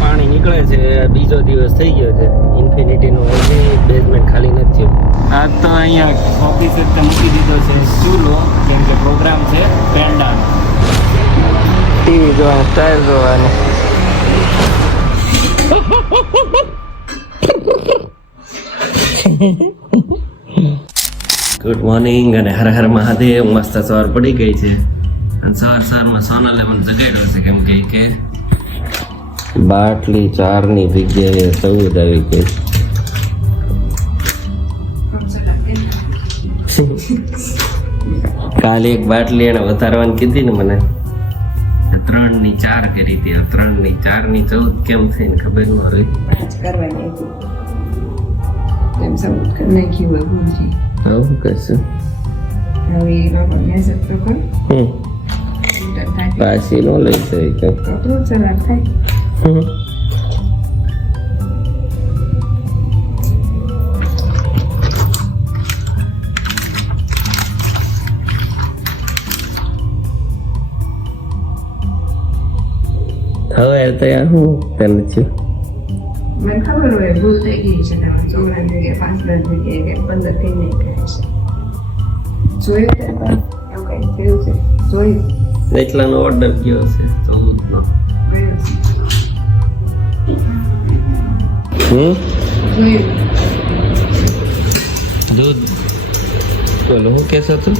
પાણી નીકળે છે. બીજો દિવસ થઈ ગયો છે. ઇન્ફિનિટીનો હજી બેઝમેન્ટ ખાલી નથી થયું. આજ તો અહીંયા ઓફિસે મૂકી દીધો છે ચૂલો, કેમ કે પ્રોગ્રામ છે પેન્ડા. ટીવી જોવાની, સ્ટાઇલ જોવાની. ગુડ મોર્નિંગ અને હર હર મહાદેવ. મસ્ત સવાર પડી ગઈ છે અને સવારમાં સોનલે મને જગાડ્યો છે, કેમ કે બાટલી 4ની જગ્યાએ 14 આવી ગઈ. કાલે એક બાટલી એને વધારવાની કીધી ને મને, 3ની 4 કરી હતી. 3ની 4ની 14 કેમ થઈને ખબર ન રહી. કરવાની હતી એમ સબૂત કરી નાખ્યું હોય ભૂલથી. આવું કશું હવે એ લોકો મેસેજ તો કર પાછી નો લઈ જાય કે કપડું સલાડ થાય. હવે તૈયાર હું તને છું. મને ખબર હોય ભૂલ થઈ ગઈ છે. તમારે 14 જગ્યાએ 5 જગ્યાએ 15 થઈ નહીં કહે છે. જોયું તે પણ એવું કંઈ થયું છે? જોયું એટલાનો ઓર્ડર કયો છે 14નો. જોયું દૂધ બોલો હું કહેશો તું?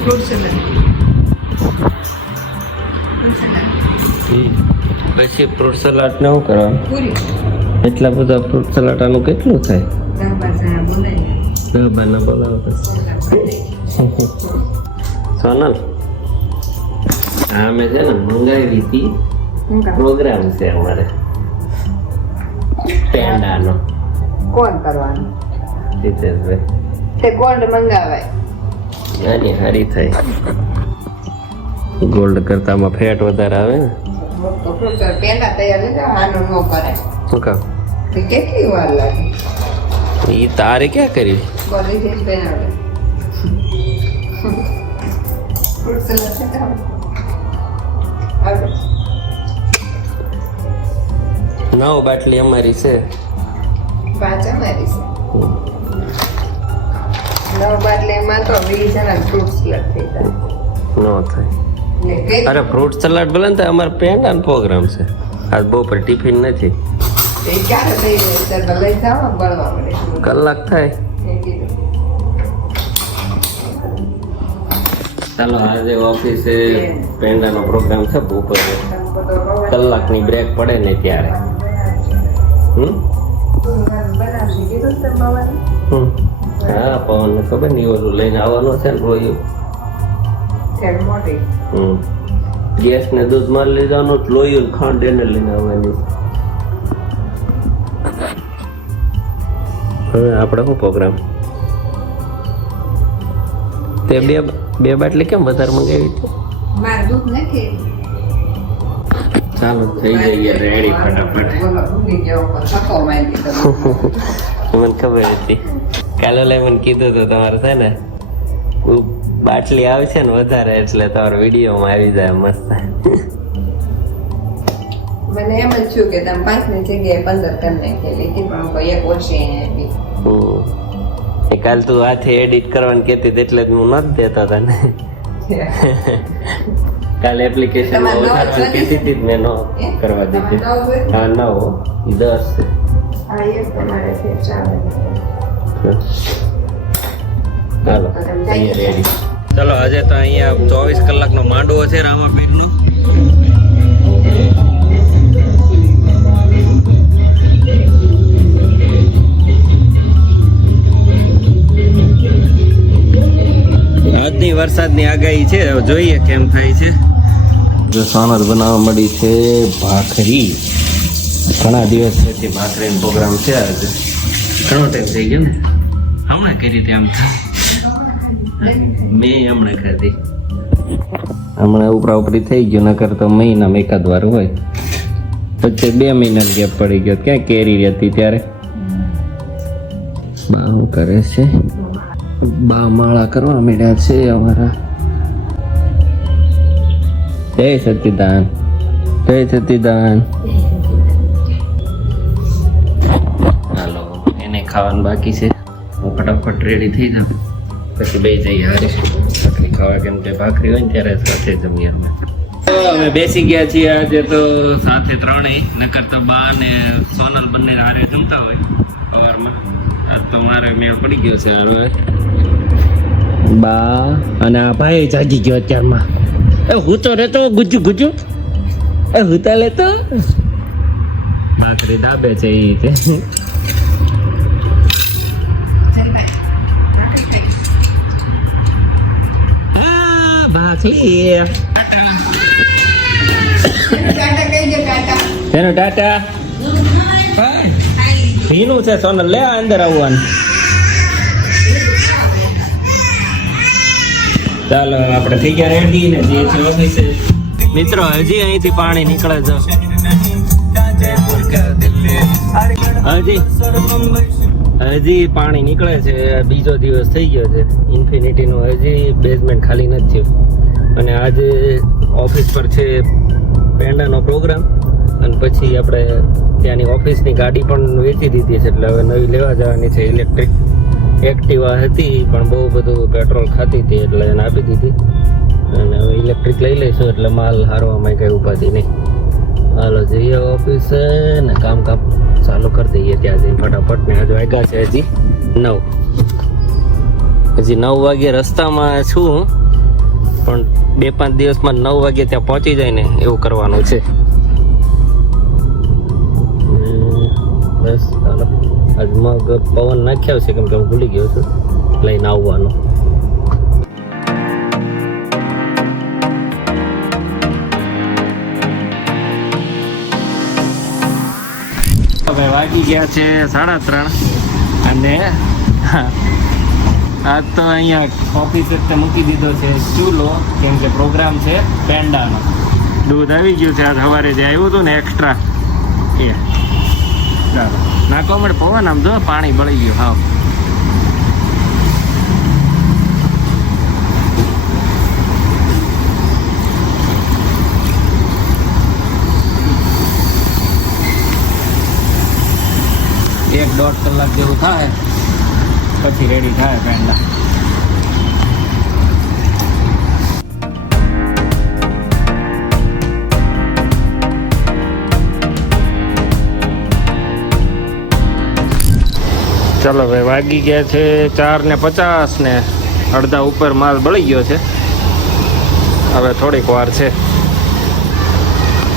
Fruit salad. પછી ફ્રૂટ સલાડ ને શું કરવાનું? પૂરી એટલા બધા ફ્રૂટ સલાડ આનું કેટલું થાય? 10-12 જણા બોલાવી. 10 બોલાવો પછી. સોનલ આ મેં છે ને મંગાવી હતી, પ્રોગ્રામ છે અમારે પેંડાનો. કોણ કરવાનું? જીતેશભાઈ. તે ગોલ્ડ મંગાવાય. આની હારી થાય. ગોલ્ડ કરતામાં ફેટ વધારે આવે ને. તો ફ્રૂટ પેંડા તૈયાર લીધા, આનું ન કરાય. શું કામ? તે કેટલી વાર લાગે? એ તારે ક્યાં કરી? બોલી છે બનાવે ફ્રૂટ સલાડ છે તો આવે. 9 બાટલી અમારી છે. 5 અમારી છે. 9 બાટલીમાં તો 20 જણા ફ્રૂટ સલાડ થઈ જાય. ન થાય. ને કઈ અરે ફ્રૂટ સલાડ ભલે ને અમારે પેંડાનો પ્રોગ્રામ છે. આજ બપોર ટિફિન નથી. એ ક્યારે થઈ જાય ત્યારે લઈ જાઓ બળવા મળે. કલાક થાય. એ કીધું ચાલો આજે ઓફિસે પેંડાનો પ્રોગ્રામ છે બપોરે. કલાકની બ્રેક પડે ને ત્યારે. હા પવન ને ખબર નહીં ઓલું લઈને આવવાનું છે ને રોયું. ગેસ ને દૂધ મારી લઈ જવાનું, લોયું ને ખાંડ એને લઈને આવવાની. હવે આપણે શું પ્રોગ્રામ? તે બે બાટલી કેમ વધારે મંગાવી હતી? મારે દૂધ નથી. ચાલો થઈ જઈએ રેડી ફટાફટ. બોલો ભૂલી જાઓ પણ થકો માંગી તમે. મને ખબર હતી. કાલે મને કીધું તો તમારે છે ને બાટલી આવશે ને વધારે એટલે તમારો વિડીયોમાં આવી જાય મસ્ત. મને એમ જ છું કે તમે 5ની જગ્યાએ 15 કરી નાખેલી હતી, પણ કોઈ એક ઓછી આપી. એ કાલ તું હાથે એડિટ કરવાનું કહેતી હતી એટલે જ હું નથી દેતો તને. કાલે એપ્લિકેશન વધારવાની કીધી હતી મેં ન કરવા દીધી. હા 9 10 છે. આ એક તમારે છે 4. ચાલો અહીંયા રેડી. ચાલો આજે તો અહીંયા 24 કલાકનો માંડવો છે રામાપીરનો. આજની વરસાદની આગાહી છે, જોઈએ કેમ થાય છે. જો સોનલ બનાવવા મળી છે ભાખરી. ઘણા દિવસ પછી ભાખરીનો પ્રોગ્રામ છે આજે. ઘણો ટાઈમ થઈ ગયો ને. હમણાં કરી હતી આમ મેં હમણાં ખાધી. હમણાં ઉપરી થઈ ગયું, નકર તો મહિનામાં એકાદ વાર હોય. વચ્ચે 2 મહિના ગેપ પડી ગયો. ક્યાં કેરી હતી ત્યારે? બા શું કરે છે? બા માળા કરવા માંડ્યા છે અમારા. જય સતીદાન, જય સતીદાન. ખાવાનું બાકી છે. હું ફટાફટ રેડી થઈ જાઉં પછી બે જઈએ હારે ભાખરી ખાવા, કેમ કે ભાખરી હોય ને ત્યારે સાથે જમીએ અમે. અમે બેસી ગયા છીએ આજે તો સાથે ત્રણેય, નકર તો બા ને સોનલ બંને હારે જમતા હોય સવારમાં. આજ તો મારે મેળ પડી ગયો છે હવે. બા અને આ ભાઈ જાગી ગયો અત્યારમાં. એ હું તો રહેતો ગુજુ ગુજુ, એ હું તો લેતો ભાખરી દાબે છે એ રીતે. ભાખરી એનો ટાટા ભીનું છે સોનલ, લે અંદર આવવાનું. ચાલો આપણે થઈ ગયા રેડી ને જે છે ઓફિસે. મિત્રો હજી અહીંથી પાણી નીકળે છે, હજી પાણી નીકળે છે. બીજો દિવસ થઈ ગયો છે ઇન્ફિનિટીનું, હજી બેઝમેન્ટ ખાલી નથી થયું. અને આજે ઓફિસ પર છે પેંડાનો પ્રોગ્રામ, અને પછી આપણે ત્યાંની ઓફિસની ગાડી પણ વેચી દીધી છે, એટલે હવે નવી લેવા જવાની છે. ઇલેક્ટ્રિક એક્ટિવા હતી પણ બહુ બધું પેટ્રોલ ખાતી હતી એટલે એને આપી દીધી, અને હવે ઇલેક્ટ્રિક લઈ લઈશું એટલે માલ હારવામાં કંઈ ઉપાધિ નહીં. હાલો જઈએ ઓફિસે ને કામ ચાલુ કરી દઈએ ત્યાં જઈને ફટાફટ. ને હજુ વાગ્યા છે હજી 9, હજી 9 વાગે રસ્તામાં છું, પણ 2-5 દિવસમાં 9 વાગે ત્યાં પહોંચી જાય ને એવું કરવાનું છે. બસ ચાલો આજ મગ પવન નાખ્યા છે, કેમ કે હું ભૂલી ગયો છું લઈને આવવાનું. હવે વાગી ગયા છે 3:30 અને આજ તો અહીંયા ઓફિસે મૂકી દીધો છે ચૂલો, કેમ કે પ્રોગ્રામ છે પેંડાનો. દૂધ આવી ગયું છે આજ સવારે જે આવ્યું હતું ને એક્સ્ટ્રા એ. ચાલો નાખો મળે પવન, આમ જો પાણી બળી ગયું હાવ. એક 1.5 કલાક જેવું થાય પછી રેડી થાય પેંડા. ચાલો ભાઈ વાગી ગયા છે 4:50 ને અડધા ઉપર માલ બળી ગયો છે, હવે થોડીક વાર છે.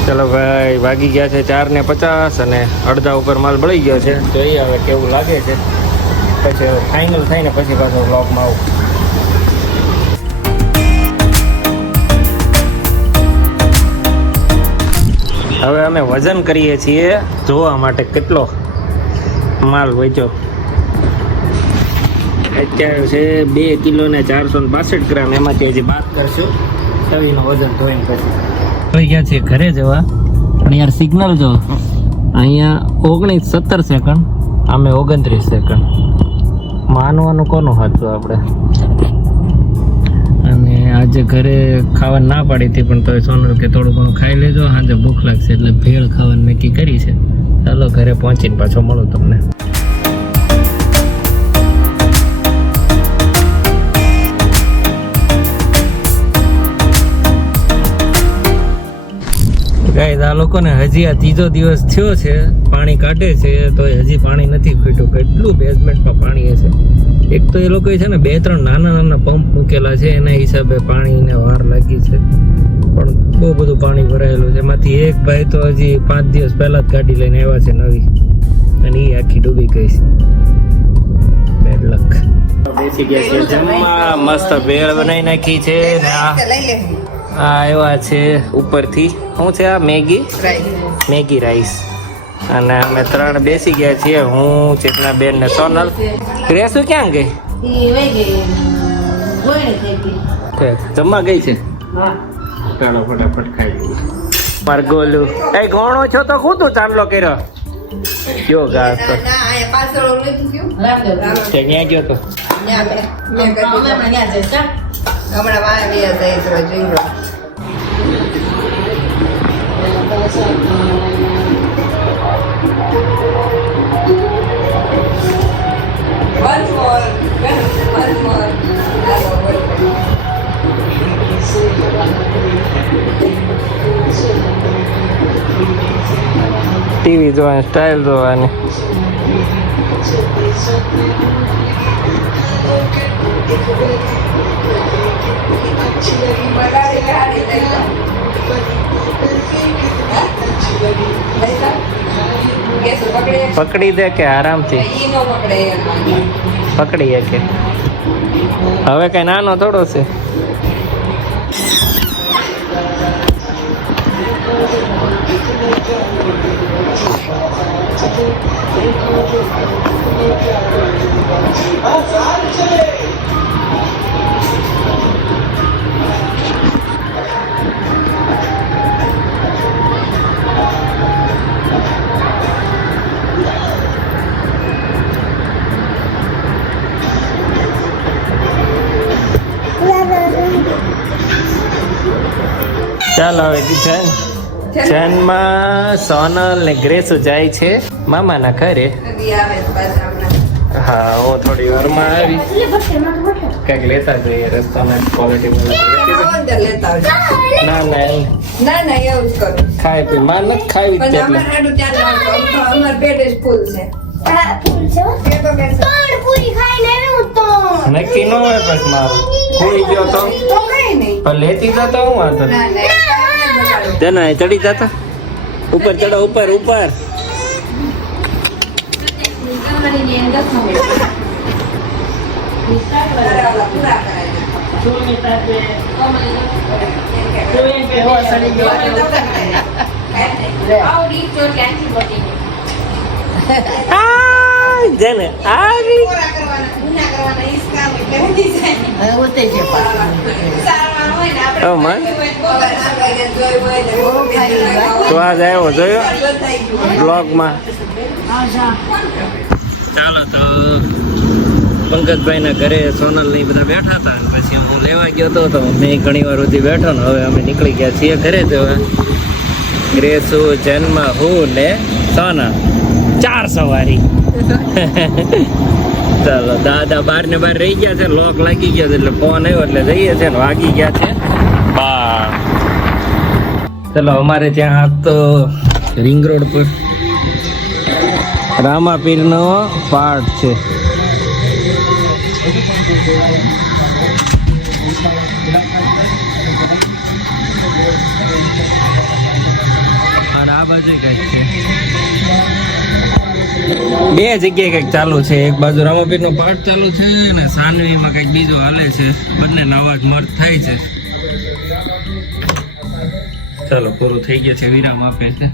ચાલો ભાઈ વાગી ગયા છે 4:50 અને અડધા ઉપર માલ બળી ગયો છે. જોઈએ હવે કેવું લાગે છે, પછી ફાઇનલ થઈને પછી પાછો બ્લોગમાં આવું. હવે અમે વજન કરીએ છીએ જોવા માટે કેટલો માલ વેચ્યો. અત્યારે છે 2 કિલો ને 462 ગ્રામ, એમાંથી હજી બાદ કરશું તવીનો વજન ધોઈને પછી. થઈ ગયા છે ઘરે જવા, પણ યાર સિગ્નલ જો અહીંયા 17 સેકન્ડ, આમે 29 સેકન્ડ. માનવાનું કોનું હતું આપણે. અને આજે ઘરે ખાવાનું ના પાડી હતી, પણ તોય સોનલ કે થોડું ઘણું ખાઈ લેજો, સાંજે ભૂખ લાગશે એટલે ભેળ ખાવાનું નક્કી કરી છે. ચાલો ઘરે પહોંચીને પાછો મળું તમને. ગાઈસ આ લોકોને હજી આ 3જો દિવસ થયો છે, પાણી કાઢે છે તો હજી પાણી નથી ખૂટ્યું. કેટલું બેઝમેન્ટમાં પાણી હશે. એક તો એ લોકોએ છે ને 2-3 નાના પંપ મૂકેલા છે, એના હિસાબે પાણીને વાર લાગી છે, પણ બહુ બધું પાણી ભરાયેલું છે. એમાંથી એક ભાઈ તો હજી 5 દિવસ પહેલા જ ગાડી લઈને આવ્યા છે નવી, અને એ આખી ડૂબી ગઈ છે. બેડ લક. બેસી ગયા છે જમવા, મસ્ત ભેળ બનાવી નાખી છે ને આ એવા છે ઉપરથી શું છે આ મેગી રાઈસ. અને અમે 3 બેસી ગયા છીએ, હું ચેતના બેન ને સોનલ. રેસુ ક્યાં ગઈ? જમવા ગઈ છે. ચાલો ફટાફટ ખાઈ લઈએ. મારગોલું એ ગોણો છો તો શું તું ચાંદલો કર્યો? કયો ઘાસ તો ક્યાં ગયો તો? હમણાં વાય વ્યા જાય તો જોઈ ટીવી જોવાની સ્ટાઇલ જોવાની. પકડી દે કે આરામથી પકડી કે હવે કઈ નાનો થોડો છે. ચાલો હવે કિચનમાં સોનલ ને ગ્રેસુ જાય છે મામાના ઘરે. હા હું થોડી વારમાં આવી કંઈક લેતા જઈએ રસ્તામાં ક્વોલિટી ના એવું જ કરું. ખાઈ પી માં નથી ખાવી જ પણ એટલે અમાર પેટ જ ફૂલ છે. નક્કી ન હોય પછી મારું ખોઈ ગયો તો તો કઈ નહીં. પણ લેતી જતો હું વાંધો તેના ચડી જતા ઉપર ચડો ઉપર ઉપર જેને આવી તો આજ આવ્યો જોયો બ્લોગમાં. ચાલો તો પંકજભાઈના ઘરે સોનલ ને બધા બેઠા હતા અને પછી હું લેવા ગયો હતો મેં ઘણી વાર સુધી બેઠો ને હવે અમે નીકળી ગયા છીએ ઘરે. તો ગ્રેસુ જન્મ હું ને સોના 4 સવારી. ચાલો દાદા બાર ને બાર રહી ગયા છે લોક લાગી ગયા છે એટલે ફોન આવ્યો એટલે જઈએ છે ને વાગી ગયા છે 12. ચલો અમારે ત્યાં તો રિંગ રોડ પર રામાપીરનો પાઠ છે. અને આ બાજુ કઈક છે બે જગ્યાએ કઈક ચાલુ છે. એક બાજુ રામાપીરનો પાઠ ચાલુ છે ને સાનવીમાં કઈક બીજું હાલે છે. બંને અવાજ મર્જ થાય છે. ચાલો પૂરું થઈ ગયું છે વિરામ આપે છે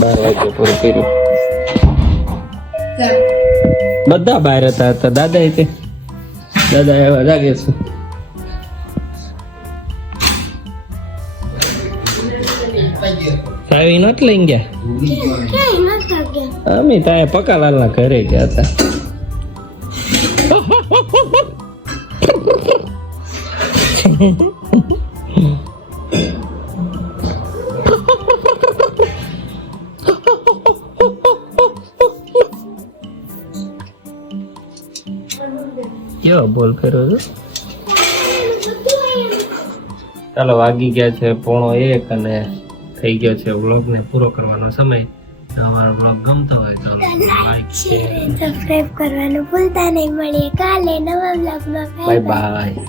12 વાગે પૂરું કર્યું. બધા બહાર હતા દાદા એવા જાગે છે. સાવી નત લઈ ગયા અમે ત્યાં પકાલાલ ના ઘરે ગયા હતા. કેવો બોલ કર્યો છો. ચાલો વાગી ગયા છે 1:30 અને થઈ ગયો છે વ્લોગ ને પૂરો કરવાનો સમય. અમારો વ્લોગ ગમતો હોય તો લાઈક શેર સબસ્ક્રાઇબ કરવાનું ભૂલતા નહીં. મળીએ કાલે નવા વ્લોગમાં. Bye bye.